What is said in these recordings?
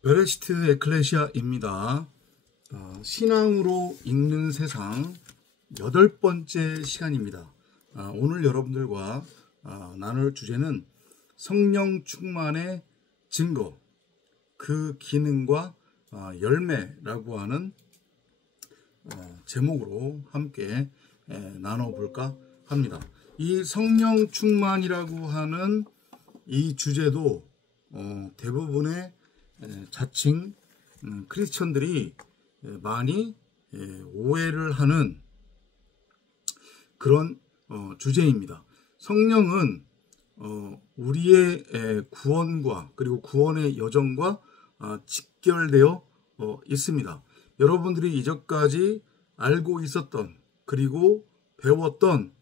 베레시트 에클레시아입니다. 신앙으로 읽는 세상 8번째 시간입니다. 오늘 여러분들과 나눌 주제는 성령 충만의 증거, 그 기능과 열매라고 하는 제목으로 함께 나눠볼까 합니다. 이 성령 충만이라고 하는 이 주제도 대부분의 자칭 크리스천들이 많이 오해를 하는 그런 주제입니다. 성령은 우리의 구원과 그리고 구원의 여정과 직결되어 있습니다. 여러분들이 이전까지 알고 있었던 그리고 배웠던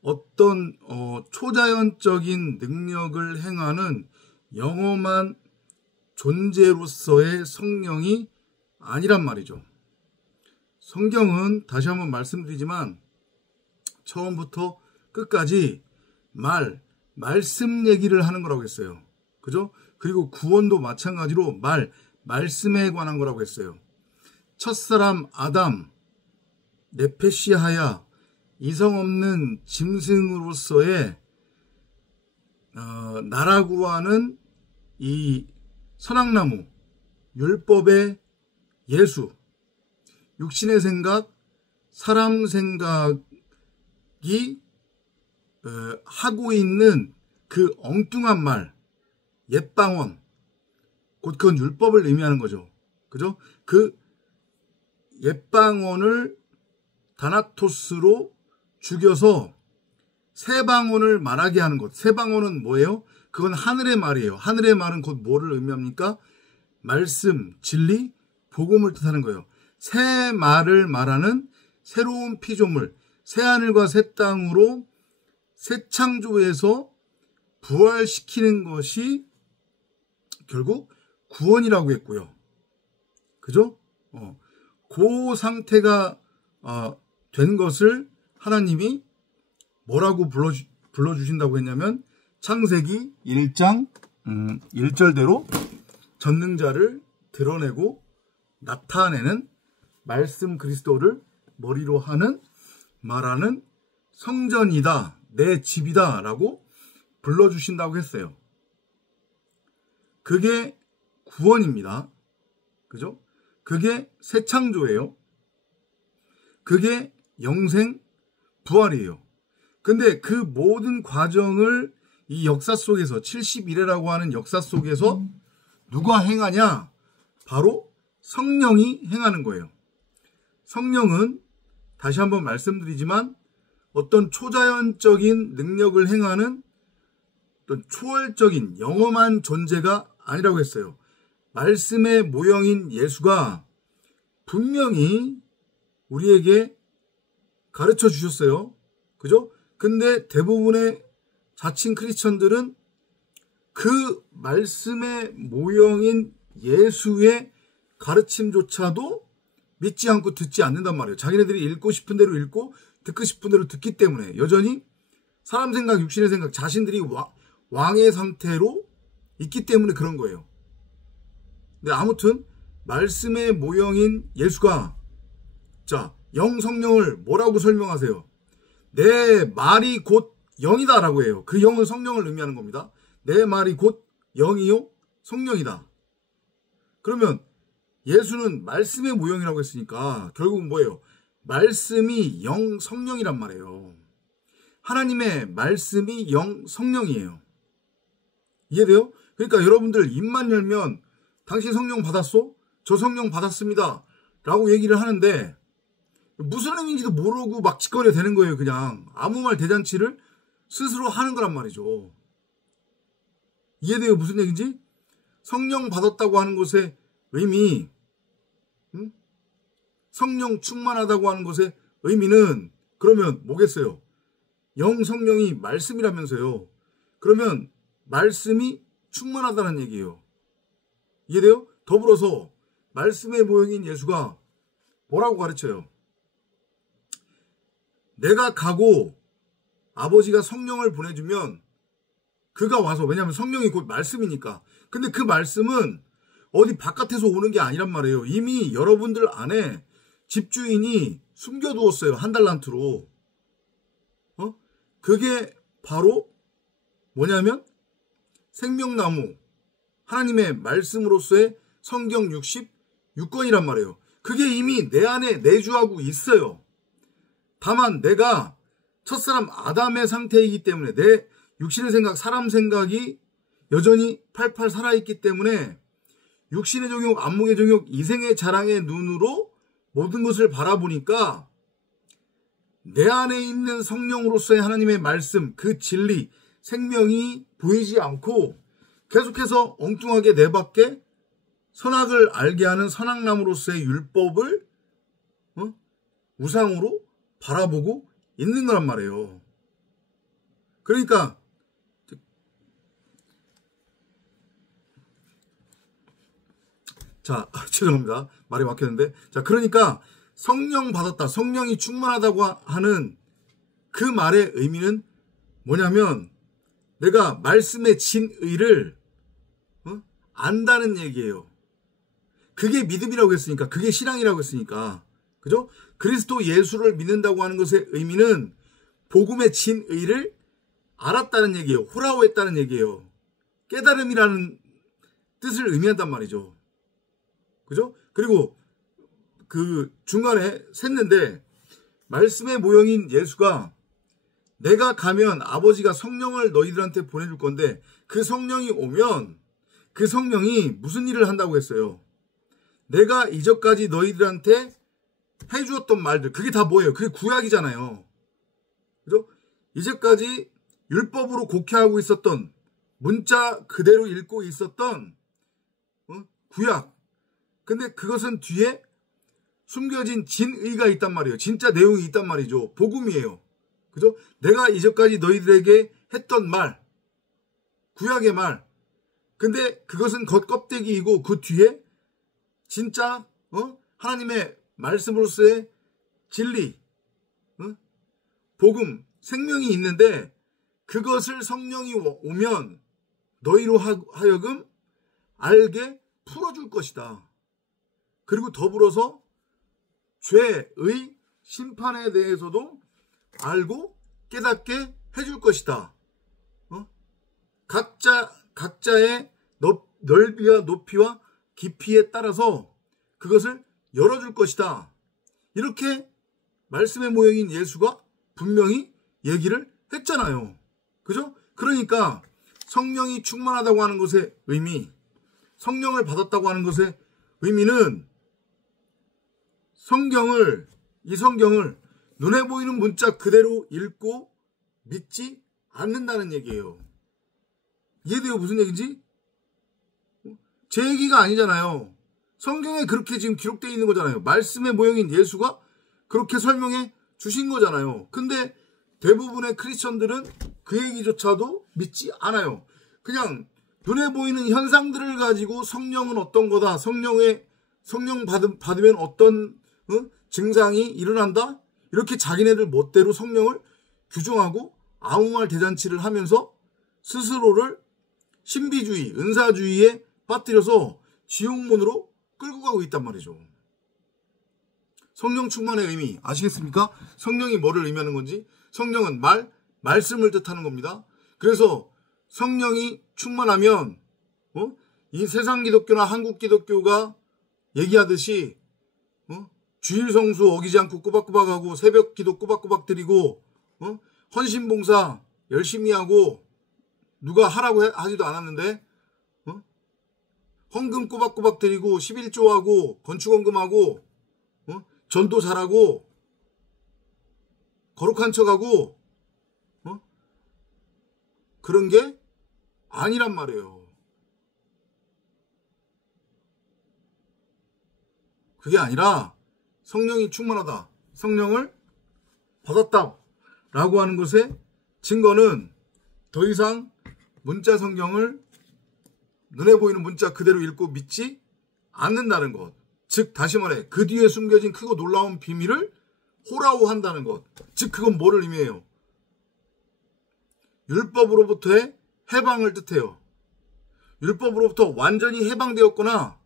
어떤 초자연적인 능력을 행하는 영험한 존재로서의 성령이 아니란 말이죠. 성경은 다시 한번 말씀드리지만 처음부터 끝까지 말씀 얘기를 하는 거라고 했어요. 그죠? 그리고 구원도 마찬가지로 말씀에 관한 거라고 했어요. 첫사람 아담, 네페시하야, 이성 없는 짐승으로서의 나라고 하는 이 선악나무, 율법의 예수, 육신의 생각, 사람 생각이 하고 있는 그 엉뚱한 말, 옛방언, 곧 그건 율법을 의미하는 거죠. 그죠? 그 옛방언을 다나토스로 죽여서 새 방언을 말하게 하는 것. 새 방언은 뭐예요? 그건 하늘의 말이에요. 하늘의 말은 곧 뭐를 의미합니까? 말씀, 진리, 복음을 뜻하는 거예요. 새 말을 말하는 새로운 피조물, 새 하늘과 새 땅으로 새 창조에서 부활시키는 것이 결국 구원이라고 했고요. 그죠? 그 상태가 된 것을 하나님이 뭐라고 불러주신다고 했냐면 창세기 1장 1절대로 전능자를 드러내고 나타내는 말씀 그리스도를 머리로 하는 말하는 성전이다, 내 집이다 라고 불러주신다고 했어요. 그게 구원입니다. 그죠? 그게 새 창조예요. 그게 영생 부활이에요. 근데 그 모든 과정을 이 역사 속에서 70일이라고 하는 역사 속에서 누가 행하냐? 바로 성령이 행하는 거예요. 성령은 다시 한번 말씀드리지만 어떤 초자연적인 능력을 행하는 어떤 초월적인 영험한 존재가 아니라고 했어요. 말씀의 모형인 예수가 분명히 우리에게 가르쳐 주셨어요. 그죠? 근데 대부분의 자칭 크리스천들은 그 말씀의 모형인 예수의 가르침조차도 믿지 않고 듣지 않는단 말이에요. 자기네들이 읽고 싶은 대로 읽고 듣고 싶은 대로 듣기 때문에 여전히 사람 생각, 육신의 생각, 자신들이 왕의 상태로 있기 때문에 그런 거예요. 근데 아무튼 말씀의 모형인 예수가 영 성령을 뭐라고 설명하세요? 내 말이 곧 영이다 라고 해요. 그 영은 성령을 의미하는 겁니다. 내 말이 곧 영이요 성령이다. 그러면 예수는 말씀의 모형이라고 했으니까 결국은 뭐예요? 말씀이 영 성령이란 말이에요. 하나님의 말씀이 영 성령이에요. 이해돼요? 그러니까 여러분들 입만 열면 당신 성령 받았어? 저 성령 받았습니다 라고 얘기를 하는데 무슨 의미인지도 모르고 막 짓거려 되는 거예요. 그냥 아무 말 대잔치를 스스로 하는 거란 말이죠. 이해돼요? 무슨 얘기인지? 성령 받았다고 하는 것의 의미, 성령 충만하다고 하는 것의 의미는 그러면 뭐겠어요? 영 성령이 말씀이라면서요. 그러면 말씀이 충만하다는 얘기예요. 이해돼요? 더불어서 말씀의 모형인 예수가 뭐라고 가르쳐요? 내가 가고 아버지가 성령을 보내주면 그가 와서, 왜냐하면 성령이 곧 말씀이니까. 근데 그 말씀은 어디 바깥에서 오는 게 아니란 말이에요. 이미 여러분들 안에 집주인이 숨겨두었어요. 한 달란트로. 그게 바로 뭐냐면 생명나무, 하나님의 말씀으로서의 성경 66권이란 말이에요. 그게 이미 내 안에 내주하고 있어요. 다만 내가 첫사람 아담의 상태이기 때문에 내 육신의 생각, 사람 생각이 여전히 팔팔 살아있기 때문에 육신의 정욕, 안목의 정욕, 이생의 자랑의 눈으로 모든 것을 바라보니까 내 안에 있는 성령으로서의 하나님의 말씀, 그 진리, 생명이 보이지 않고 계속해서 엉뚱하게 내 밖에 선악을 알게 하는 선악나무로서의 율법을 우상으로 바라보고 있는 거란 말이에요. 그러니까 자, 죄송합니다. 말이 막혔는데. 자, 그러니까 성령 받았다, 성령이 충만하다고 하는 그 말의 의미는 뭐냐면 내가 말씀의 진의를 안다는 얘기예요. 그게 믿음이라고 했으니까, 그게 신앙이라고 했으니까, 그죠? 그리스도 예수를 믿는다고 하는 것의 의미는 복음의 진의를 알았다는 얘기예요. 호라오했다는 얘기예요. 깨달음이라는 뜻을 의미한단 말이죠. 그죠? 그리고 그 중간에 샜는데 말씀의 모형인 예수가 내가 가면 아버지가 성령을 너희들한테 보내줄 건데 그 성령이 오면 그 성령이 무슨 일을 한다고 했어요? 내가 이전까지 너희들한테 해주었던 말들, 그게 다 뭐예요? 그게 구약이잖아요. 그죠? 이제까지 율법으로 곡해하고 있었던, 문자 그대로 읽고 있었던 구약. 근데 그것은 뒤에 숨겨진 진의가 있단 말이에요. 진짜 내용이 있단 말이죠. 복음이에요. 그죠? 내가 이전까지 너희들에게 했던 말, 구약의 말. 근데 그것은 겉껍데기이고 그 뒤에 진짜 하나님의 말씀으로서의 진리, 복음, 생명이 있는데 그것을 성령이 오면 너희로 하여금 알게 풀어줄 것이다. 그리고 더불어서 죄의 심판에 대해서도 알고 깨닫게 해줄 것이다. 각자의 넓이와 높이와 깊이에 따라서 그것을 열어줄 것이다. 이렇게 말씀의 모형인 예수가 분명히 얘기를 했잖아요. 그죠? 그러니까 성령이 충만하다고 하는 것의 의미, 성령을 받았다고 하는 것의 의미는 이 성경을 눈에 보이는 문자 그대로 읽고 믿지 않는다는 얘기예요. 이해돼요? 무슨 얘기인지? 제 얘기가 아니잖아요. 성경에 그렇게 지금 기록되어 있는 거잖아요. 말씀의 모형인 예수가 그렇게 설명해 주신 거잖아요. 근데 대부분의 크리스천들은 그 얘기조차도 믿지 않아요. 그냥 눈에 보이는 현상들을 가지고 성령은 어떤 거다, 성령 받으면 어떤 증상이 일어난다, 이렇게 자기네들 멋대로 성령을 규정하고 아무 말 대잔치를 하면서 스스로를 신비주의, 은사주의에 빠뜨려서 지옥문으로 끌고 가고 있단 말이죠. 성령 충만의 의미 아시겠습니까? 성령이 뭐를 의미하는 건지. 성령은 말씀을 뜻하는 겁니다. 그래서 성령이 충만하면 이 세상 기독교나 한국 기독교가 얘기하듯이 주일 성수 어기지 않고 꼬박꼬박하고 새벽 기도 꼬박꼬박 드리고 헌신봉사 열심히 하고 누가 하라고 하지도 않았는데 헌금 꼬박꼬박 드리고 11조하고 건축헌금하고 전도 잘하고 거룩한 척하고 그런 게 아니란 말이에요. 그게 아니라 성령이 충만하다, 성령을 받았다 라고 하는 것의 증거는 더 이상 문자 성경을 눈에 보이는 문자 그대로 읽고 믿지 않는다는 것. 즉 다시 말해 그 뒤에 숨겨진 크고 놀라운 비밀을 호라오한다는 것. 즉 그건 뭐를 의미해요? 율법으로부터의 해방을 뜻해요. 율법으로부터 완전히 해방되었거나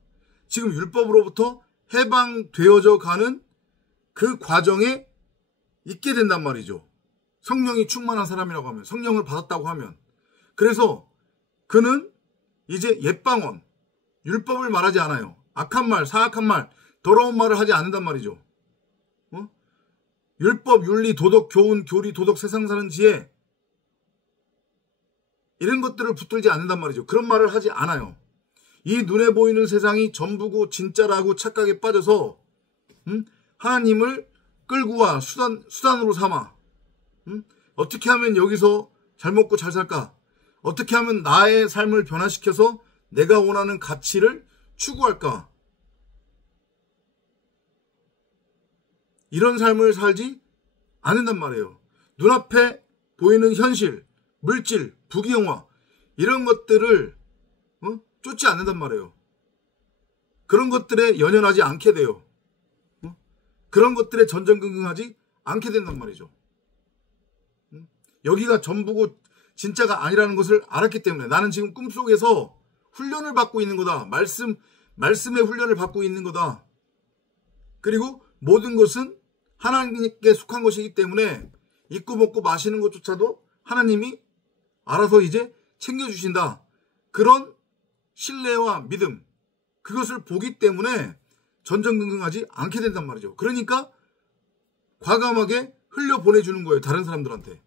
지금 율법으로부터 해방되어져 가는 그 과정에 있게 된단 말이죠. 성령이 충만한 사람이라고 하면, 성령을 받았다고 하면. 그래서 그는 이제 옛방언, 율법을 말하지 않아요. 악한 말, 사악한 말, 더러운 말을 하지 않는단 말이죠. 율법, 윤리, 도덕, 교훈, 교리, 도덕, 세상 사는 지혜, 이런 것들을 붙들지 않는단 말이죠. 그런 말을 하지 않아요. 이 눈에 보이는 세상이 전부고 진짜라고 착각에 빠져서 하나님을 끌고 와 수단으로 삼아 어떻게 하면 여기서 잘 먹고 잘 살까? 어떻게 하면 나의 삶을 변화시켜서 내가 원하는 가치를 추구할까? 이런 삶을 살지 않는단 말이에요. 눈앞에 보이는 현실, 물질, 부귀영화 이런 것들을 쫓지 않는단 말이에요. 그런 것들에 연연하지 않게 돼요. 그런 것들에 전전긍긍하지 않게 된단 말이죠. 여기가 전부고 진짜가 아니라는 것을 알았기 때문에 나는 지금 꿈속에서 훈련을 받고 있는 거다. 말씀의 훈련을 받고 있는 거다. 그리고 모든 것은 하나님께 속한 것이기 때문에 입고 먹고 마시는 것조차도 하나님이 알아서 이제 챙겨주신다. 그런 신뢰와 믿음, 그것을 보기 때문에 전전긍긍하지 않게 된단 말이죠. 그러니까 과감하게 흘려보내주는 거예요. 다른 사람들한테.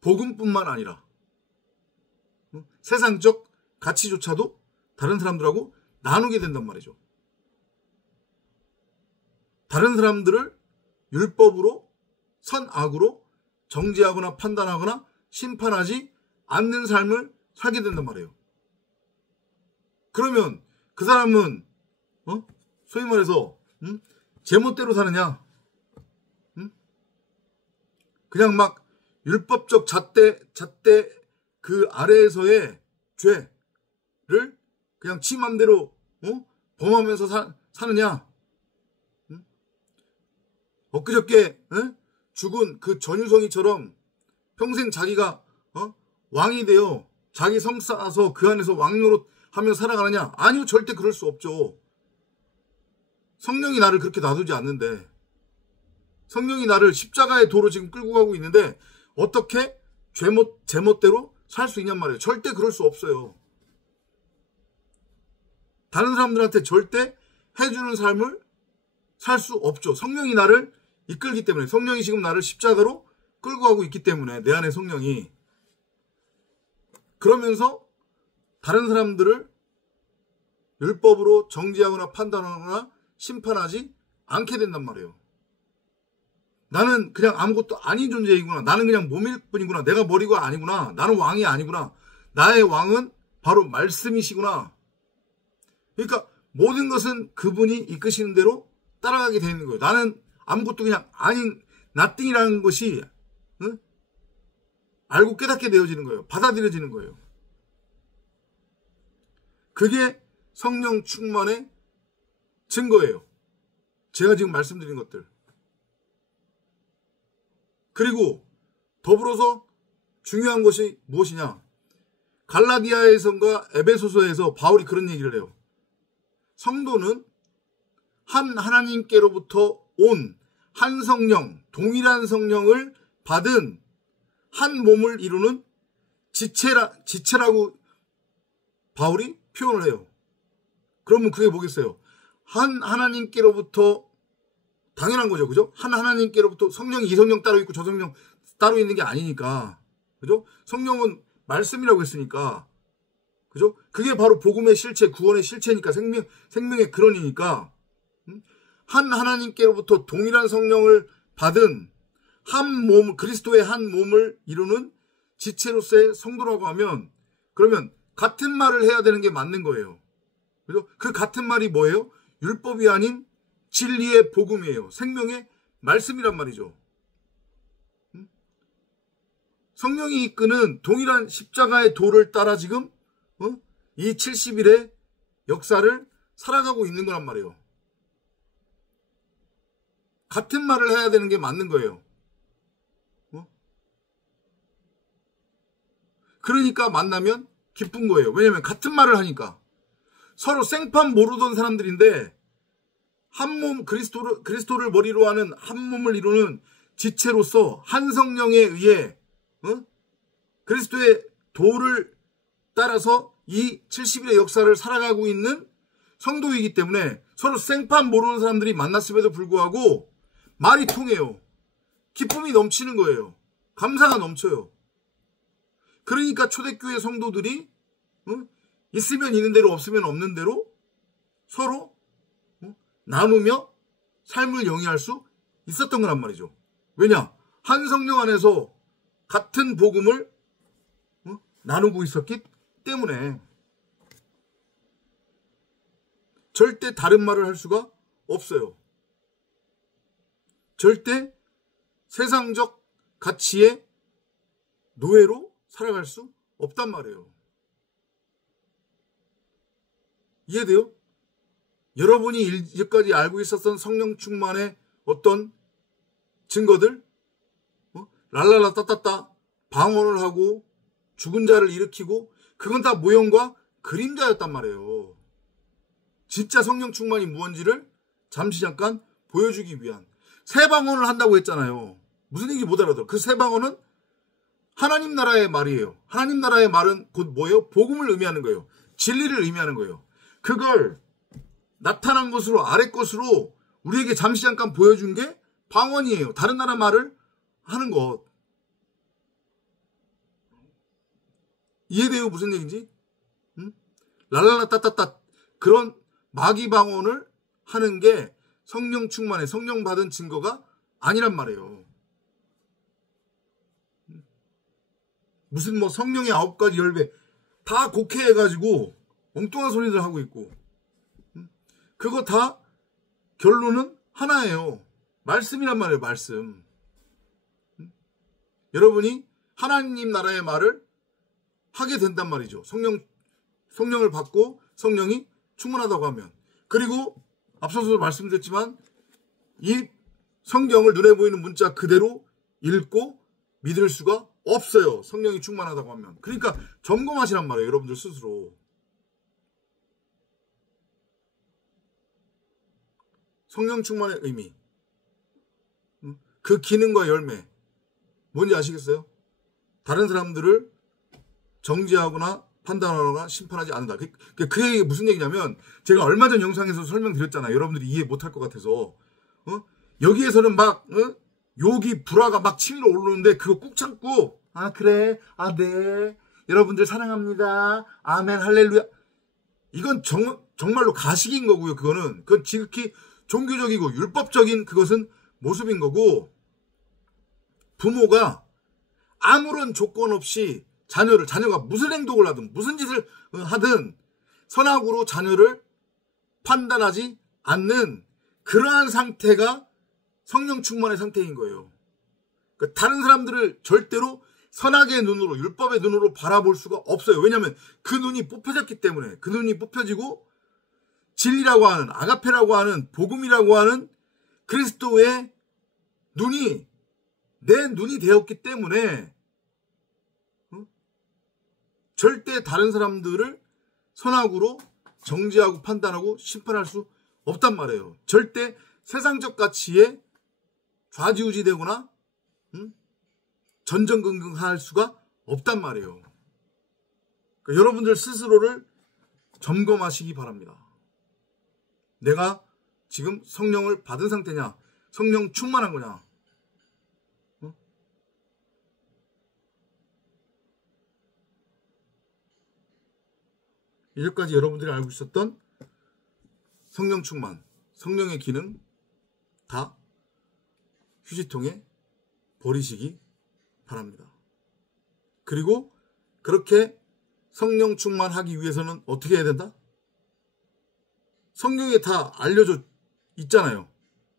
복음뿐만 아니라 세상적 가치조차도 다른 사람들하고 나누게 된단 말이죠. 다른 사람들을 율법으로 선악으로 정죄하거나 판단하거나 심판하지 않는 삶을 살게 된단 말이에요. 그러면 그 사람은 소위 말해서 제멋대로 사느냐? 그냥 막 율법적 잣대 그 아래에서의 죄를 그냥 지 맘대로 범하면서 사느냐? 엊그저께 죽은 그 전유성이처럼 평생 자기가 왕이 되어 자기 성 쌓아서 그 안에서 왕노릇 하며 살아가느냐? 아니요, 절대 그럴 수 없죠. 성령이 나를 그렇게 놔두지 않는데, 성령이 나를 십자가의 도로 지금 끌고 가고 있는데 어떻게 제멋대로 살 수 있냔 말이에요. 절대 그럴 수 없어요. 다른 사람들한테 절대 해주는 삶을 살 수 없죠. 성령이 나를 이끌기 때문에, 성령이 지금 나를 십자가로 끌고 가고 있기 때문에, 내 안에 성령이. 그러면서 다른 사람들을 율법으로 정죄하거나 판단하거나 심판하지 않게 된단 말이에요. 나는 그냥 아무것도 아닌 존재이구나. 나는 그냥 몸일 뿐이구나. 내가 머리가 아니구나. 나는 왕이 아니구나. 나의 왕은 바로 말씀이시구나. 그러니까 모든 것은 그분이 이끄시는 대로 따라가게 되는 거예요. 나는 아무것도 그냥 아닌 nothing이라는 것이 알고 깨닫게 되어지는 거예요. 받아들여지는 거예요. 그게 성령 충만의 증거예요. 제가 지금 말씀드린 것들. 그리고 더불어서 중요한 것이 무엇이냐? 갈라디아에서과 에베소서에서 바울이 그런 얘기를 해요. 성도는 한 하나님께로부터 온 한 성령, 동일한 성령을 받은 한 몸을 이루는 지체라고 바울이 표현을 해요. 그러면 그게 뭐겠어요? 한 하나님께로부터, 당연한 거죠. 그죠? 한 하나님께로부터, 성령이 이 성령 따로 있고 저 성령 따로 있는 게 아니니까. 그죠? 성령은 말씀이라고 했으니까. 그죠? 그게 바로 복음의 실체, 구원의 실체니까, 생명의 근원이니까. 한 하나님께로부터 동일한 성령을 받은 한 몸, 그리스도의 한 몸을 이루는 지체로서의 성도라고 하면, 그러면 같은 말을 해야 되는 게 맞는 거예요. 그죠? 그 같은 말이 뭐예요? 율법이 아닌 진리의 복음이에요. 생명의 말씀이란 말이죠. 성령이 이끄는 동일한 십자가의 도를 따라 지금 이 70일의 역사를 살아가고 있는 거란 말이에요. 같은 말을 해야 되는 게 맞는 거예요. 그러니까 만나면 기쁜 거예요. 왜냐면 같은 말을 하니까. 서로 생판 모르던 사람들인데 한 몸 그리스도를 머리로 하는 한 몸을 이루는 지체로서 한 성령에 의해 그리스도의 도를 따라서 이 70일의 역사를 살아가고 있는 성도이기 때문에 서로 생판 모르는 사람들이 만났음에도 불구하고 말이 통해요. 기쁨이 넘치는 거예요. 감사가 넘쳐요. 그러니까 초대교회 성도들이 있으면 있는 대로 없으면 없는 대로 서로 나누며 삶을 영위할 수 있었던 거란 말이죠. 왜냐? 한 성령 안에서 같은 복음을 나누고 있었기 때문에 절대 다른 말을 할 수가 없어요. 절대 세상적 가치의 노예로 살아갈 수 없단 말이에요. 이해돼요? 여러분이 이제까지 알고 있었던 성령 충만의 어떤 증거들, 랄랄라 따따따 방언을 하고 죽은 자를 일으키고 그건 다 모형과 그림자였단 말이에요. 진짜 성령 충만이 무언지를 잠시 잠깐 보여주기 위한 새 방언을 한다고 했잖아요. 무슨 얘기인지 못 알아들어. 그 새 방언은 하나님 나라의 말이에요. 하나님 나라의 말은 곧 뭐예요? 복음을 의미하는 거예요. 진리를 의미하는 거예요. 그걸 나타난 것으로 아래 것으로 우리에게 잠시 잠깐 보여준 게 방언이에요. 다른 나라 말을 하는 것. 이해돼요? 무슨 얘기인지? 랄랄라 따따따 그런 마귀 방언을 하는 게 성령 충만에 성령 받은 증거가 아니란 말이에요. 무슨 뭐 성령의 9가지 10배 다 곡해해가지고 엉뚱한 소리들 하고 있고 그거 다 결론은 하나예요. 말씀이란 말이에요. 말씀. 여러분이 하나님 나라의 말을 하게 된단 말이죠. 성령을 받고 성령이 충만하다고 하면. 그리고 앞서서 말씀드렸지만 이 성경을 눈에 보이는 문자 그대로 읽고 믿을 수가 없어요. 성령이 충만하다고 하면. 그러니까 점검하시란 말이에요. 여러분들 스스로. 성령 충만의 의미. 그 기능과 열매. 뭔지 아시겠어요? 다른 사람들을 정죄하거나 판단하거나 심판하지 않는다. 그 얘기 무슨 얘기냐면 제가 얼마 전 영상에서 설명드렸잖아요. 여러분들이 이해 못할 것 같아서. 여기에서는 막 욕이 불화가 막 치밀어 오르는데 그거 꾹 참고 아 그래 아 네 여러분들 사랑합니다 아멘 할렐루야 이건 정말로 가식인 거고요. 그건 지극히 종교적이고 율법적인 그것은 모습인 거고 부모가 아무런 조건 없이 자녀가 무슨 행동을 하든 무슨 짓을 하든 선악으로 자녀를 판단하지 않는 그러한 상태가 성령 충만의 상태인 거예요. 그러니까 다른 사람들을 절대로 선악의 눈으로 율법의 눈으로 바라볼 수가 없어요. 왜냐하면 그 눈이 뽑혀졌기 때문에 그 눈이 뽑혀지고 진리라고 하는 아가페라고 하는 복음이라고 하는 그리스도의 눈이 내 눈이 되었기 때문에 절대 다른 사람들을 선악으로 정죄하고 판단하고 심판할 수 없단 말이에요. 절대 세상적 가치에 좌지우지되거나 전전긍긍할 수가 없단 말이에요. 그러니까 여러분들 스스로를 점검하시기 바랍니다. 내가 지금 성령을 받은 상태냐? 성령 충만한 거냐? 이제까지 여러분들이 알고 있었던 성령 충만, 성령의 기능 다 휴지통에 버리시기 바랍니다. 그리고 그렇게 성령 충만하기 위해서는 어떻게 해야 된다? 성경에 다 알려져 있잖아요.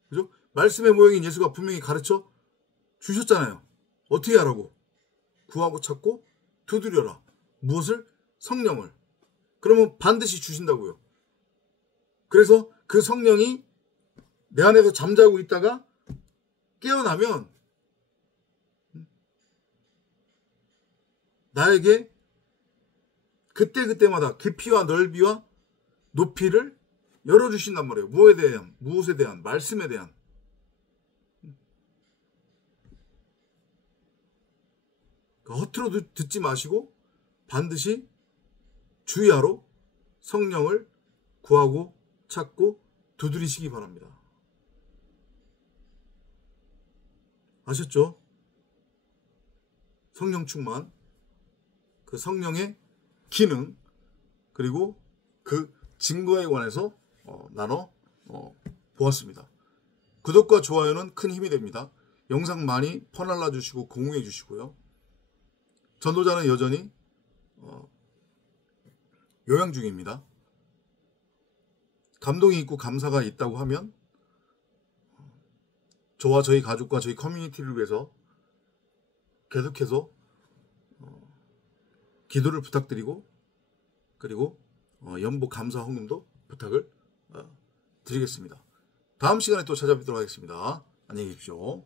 그죠? 말씀의 모형인 예수가 분명히 가르쳐 주셨잖아요. 어떻게 하라고? 구하고 찾고 두드려라. 무엇을? 성령을. 그러면 반드시 주신다고요. 그래서 그 성령이 내 안에서 잠자고 있다가 깨어나면 나에게 그때그때마다 깊이와 넓이와 높이를 열어주신단 말이에요. 무엇에 대한, 무엇에 대한, 말씀에 대한. 허투루 듣지 마시고 반드시 주의하러 성령을 구하고 찾고 두드리시기 바랍니다. 아셨죠? 성령 충만, 그 성령의 기능, 그리고 그 증거에 관해서 나눠 보았습니다. 구독과 좋아요는 큰 힘이 됩니다. 영상 많이 퍼날라 주시고 공유해 주시고요. 전도자는 여전히 요양 중입니다. 감동이 있고 감사가 있다고 하면 저와 저희 가족과 저희 커뮤니티를 위해서 계속해서 기도를 부탁드리고, 그리고 연보 감사 헌금도 부탁을 드리겠습니다. 다음 시간에 또 찾아뵙도록 하겠습니다. 안녕히 계십시오.